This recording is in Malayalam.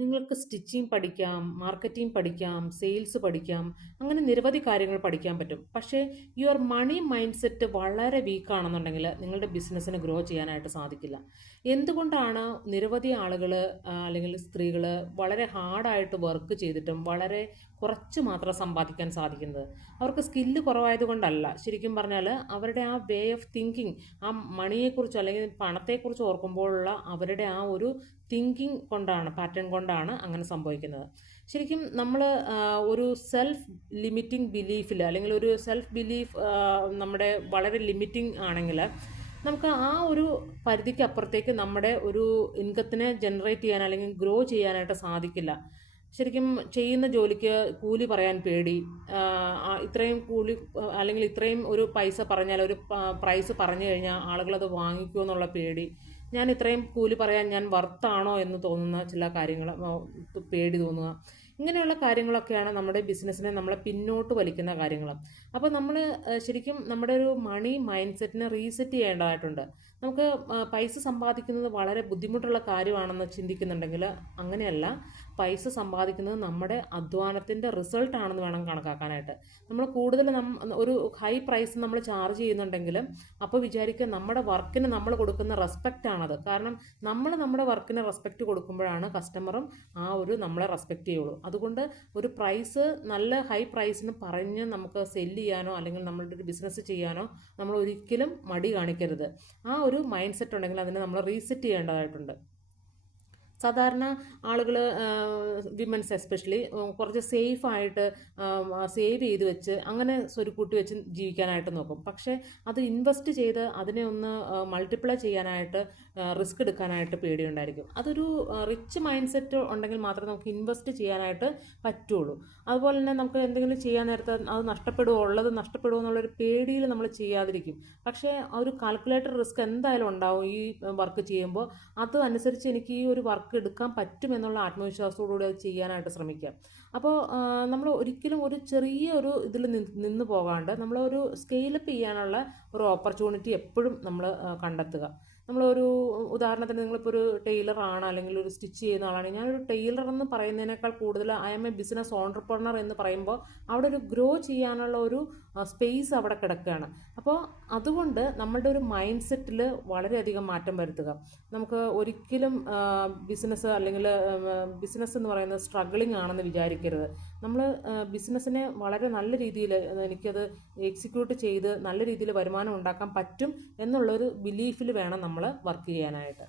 നിങ്ങൾക്ക് സ്റ്റിച്ചിങ് പഠിക്കാം, മാർക്കറ്റിംഗ് പഠിക്കാം, സെയിൽസ് പഠിക്കാം. അങ്ങനെ നിരവധി കാര്യങ്ങൾ പഠിക്കാൻ പറ്റും. പക്ഷേ യുവർ മണി മൈൻഡ് സെറ്റ് വളരെ വീക്കാണെന്നുണ്ടെങ്കിൽ നിങ്ങളുടെ ബിസിനസ്സിന് ഗ്രോ ചെയ്യാനായിട്ട് സാധിക്കില്ല. എന്തുകൊണ്ടാണ് നിരവധി ആളുകൾ അല്ലെങ്കിൽ സ്ത്രീകൾ വളരെ ഹാർഡായിട്ട് വർക്ക് ചെയ്തിട്ടും വളരെ കുറച്ച് മാത്രം സമ്പാദിക്കാൻ സാധിക്കുന്നത്? അവർക്ക് സ്കില്ല് കുറവായതുകൊണ്ടല്ല. ശരിക്കും പറഞ്ഞാൽ അവരുടെ ആ വേ ഓഫ് തിങ്കിങ്, ആ മണിയെക്കുറിച്ച് അല്ലെങ്കിൽ പണത്തെക്കുറിച്ച് ഓർക്കുമ്പോഴുള്ള അവരുടെ ആ ഒരു തിങ്കിങ് കൊണ്ടാണ്, പാറ്റേൺ കൊണ്ടാണ് അങ്ങനെ സംഭവിക്കുന്നത്. ശരിക്കും നമ്മൾ ഒരു സെൽഫ് ലിമിറ്റിംഗ് ബിലീഫിൽ അല്ലെങ്കിൽ ഒരു സെൽഫ് ബിലീഫ് നമ്മുടെ വളരെ ലിമിറ്റിംഗ് ആണെങ്കിൽ നമുക്ക് ആ ഒരു പരിധിക്ക് അപ്പുറത്തേക്ക് നമ്മുടെ ഒരു ഇൻകത്തിനെ ജനറേറ്റ് ചെയ്യാൻ അല്ലെങ്കിൽ ഗ്രോ ചെയ്യാനായിട്ട് സാധിക്കില്ല. ശരിക്കും ചെയ്യുന്ന ജോലിക്ക് കൂലി പറയാൻ പേടി, ഇത്രയും കൂലി അല്ലെങ്കിൽ ഇത്രയും ഒരു പൈസ പറഞ്ഞാൽ, ഒരു പ്രൈസ് പറഞ്ഞു കഴിഞ്ഞാൽ ആളുകളത് വാങ്ങിക്കുമോ എന്നുള്ള പേടി, ഞാൻ ഇത്രയും കൂലി പറയാൻ ഞാൻ വർത്താണോ എന്ന് തോന്നുന്ന ചില കാര്യങ്ങൾ, പേടി തോന്നുക, ഇങ്ങനെയുള്ള കാര്യങ്ങളൊക്കെയാണ് നമ്മുടെ ബിസിനസ്സിനെ നമ്മളെ പിന്നോട്ട് വലിക്കുന്ന കാര്യങ്ങൾ. അപ്പോൾ നമ്മൾ ശരിക്കും നമ്മുടെ ഒരു മണി മൈൻഡ് സെറ്റിനെ റീസെറ്റ് ചെയ്യേണ്ടതായിട്ടുണ്ട്. നമുക്ക് പൈസ സമ്പാദിക്കുന്നത് വളരെ ബുദ്ധിമുട്ടുള്ള കാര്യമാണെന്ന് ചിന്തിക്കുന്നുണ്ടെങ്കിൽ അങ്ങനെയല്ല. പൈസ സമ്പാദിക്കുന്നത് നമ്മുടെ അധ്വാനത്തിൻ്റെ റിസൾട്ടാണെന്ന് വേണം കണക്കാക്കാനായിട്ട്. നമ്മൾ കൂടുതൽ ഒരു ഹൈ പ്രൈസ് നമ്മൾ ചാർജ് ചെയ്യുന്നുണ്ടെങ്കിൽ അപ്പോൾ വിചാരിക്കുക നമ്മുടെ വർക്കിന് നമ്മൾ കൊടുക്കുന്ന റെസ്പെക്റ്റ് ആണത്. കാരണം നമ്മൾ നമ്മുടെ വർക്കിന് റെസ്പെക്റ്റ് കൊടുക്കുമ്പോഴാണ് കസ്റ്റമറും ആ ഒരു നമ്മളെ റെസ്പെക്റ്റ് ചെയ്യുള്ളൂ. അതുകൊണ്ട് ഒരു പ്രൈസ് നല്ല ഹൈ പ്രൈസിന് പറഞ്ഞ് നമുക്ക് സെല്ല് ചെയ്യാനോ അല്ലെങ്കിൽ നമ്മളുടെ ഒരു ബിസിനസ് ചെയ്യാനോ നമ്മൾ ഒരിക്കലും മടി കാണിക്കരുത്. ആ ഒരു മൈൻഡ് സെറ്റ് ഉണ്ടെങ്കിൽ അതിനെ നമ്മൾ റീസെറ്റ് ചെയ്യേണ്ടതായിട്ടുണ്ട്. സാധാരണ ആളുകൾ, വിമൻസ് എസ്പെഷ്യലി, കുറച്ച് സേഫായിട്ട് സേവ് ചെയ്ത് വെച്ച് അങ്ങനെ സ്വരുക്കൂട്ടി വെച്ച് ജീവിക്കാനായിട്ട് നോക്കും. പക്ഷേ അത് ഇൻവെസ്റ്റ് ചെയ്ത് അതിനെ ഒന്ന് മൾട്ടിപ്ലൈ ചെയ്യാനായിട്ട് റിസ്ക് എടുക്കാനായിട്ട് പേടിയുണ്ടായിരിക്കും. അതൊരു റിച്ച് മൈൻഡ് സെറ്റ് ഉണ്ടെങ്കിൽ മാത്രമേ നമുക്ക് ഇൻവെസ്റ്റ് ചെയ്യാനായിട്ട് പറ്റുള്ളൂ. അതുപോലെ തന്നെ നമുക്ക് എന്തെങ്കിലും ചെയ്യാൻ നേരത്തെ അത് നഷ്ടപ്പെടുമോ, ഉള്ളത് നഷ്ടപ്പെടുമോ എന്നുള്ളൊരു പേടിയിൽ നമ്മൾ ചെയ്യാതിരിക്കും. പക്ഷേ ആ ഒരു കാൽക്കുലേറ്റഡ് റിസ്ക് എന്തായാലും ഉണ്ടാവും ഈ വർക്ക് ചെയ്യുമ്പോൾ. അതനുസരിച്ച് എനിക്ക് ഈ ഒരു വർക്ക് എടുക്കാൻ പറ്റുമെന്നുള്ള ആത്മവിശ്വാസത്തോടുകൂടി അത് ചെയ്യാനായിട്ട് ശ്രമിക്കാം. അപ്പോൾ നമ്മൾ ഒരിക്കലും ഒരു ചെറിയ ഒരു ഇതിൽ നിന്ന് പോകാണ്ട് നമ്മളൊരു സ്കെയിലപ്പ് ചെയ്യാനുള്ള ഒരു ഓപ്പർച്യൂണിറ്റി എപ്പോഴും നമ്മൾ കണ്ടെത്തുക. നമ്മളൊരു ഉദാഹരണത്തിന് നിങ്ങളിപ്പോൾ ഒരു ടൈലറാണ് അല്ലെങ്കിൽ ഒരു സ്റ്റിച്ച് ചെയ്യുന്ന ആളാണ്. ഞാനൊരു ടൈലർ എന്ന് പറയുന്നതിനേക്കാൾ കൂടുതൽ I M A business entrepreneur എന്ന് പറയുമ്പോൾ അവിടെ ഒരു ഗ്രോ ചെയ്യാനുള്ള ഒരു സ്പേസ് അവിടെ കിടക്കുകയാണ്. അപ്പോൾ അതുകൊണ്ട് നമ്മളുടെ ഒരു മൈൻഡ് സെറ്റിൽ വളരെയധികം മാറ്റം വരുത്തുക. നമുക്ക് ഒരിക്കലും ബിസിനസ് അല്ലെങ്കിൽ ബിസിനസ് എന്ന് പറയുന്നത് സ്ട്രഗിളിങ് ആണെന്ന് വിചാരിക്കരുത്. നമ്മൾ ബിസിനസ്സിനെ വളരെ നല്ല രീതിയിൽ എനിക്കത് എക്സിക്യൂട്ട് ചെയ്ത് നല്ല രീതിയിൽ വരുമാനം ഉണ്ടാക്കാൻ പറ്റും എന്നുള്ളൊരു ബിലീഫിൽ വേണം നമ്മൾ വർക്ക് ചെയ്യാനായിട്ട്.